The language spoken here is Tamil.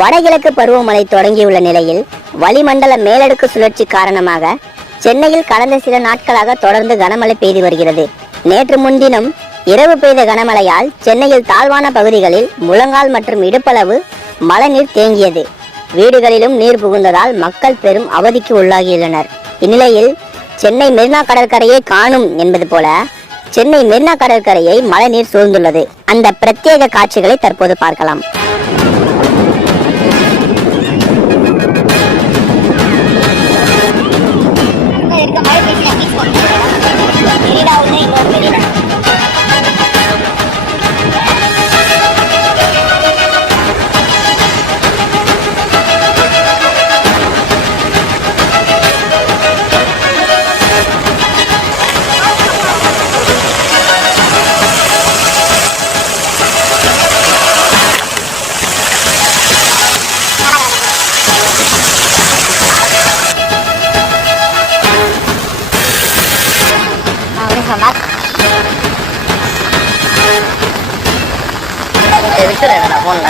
வடகிழக்கு பருவமழை தொடங்கியுள்ள நிலையில் வளிமண்டல மேலடுக்கு சுழற்சி காரணமாக சென்னையில் கடந்த சில நாட்களாக தொடர்ந்து கனமழை பெய்து வருகிறது. நேற்று முன்தினம் இரவு பெய்த கனமழையால் சென்னையில் தாழ்வான பகுதிகளில் முழங்கால் மற்றும் இடுப்பளவு மழைநீர் தேங்கியது. வீடுகளிலும் நீர் புகுந்ததால் மக்கள் பெரும் அவதிக்கு உள்ளாகியுள்ளனர். இந்நிலையில் சென்னை மெரினா கடற்கரையை காணும் என்பது போல சென்னை மெரினா கடற்கரையை மழைநீர் சூழ்ந்துள்ளது. அந்த பிரத்யேக காட்சிகளை தற்போது பார்க்கலாம். விட்டுறேன் போன்ல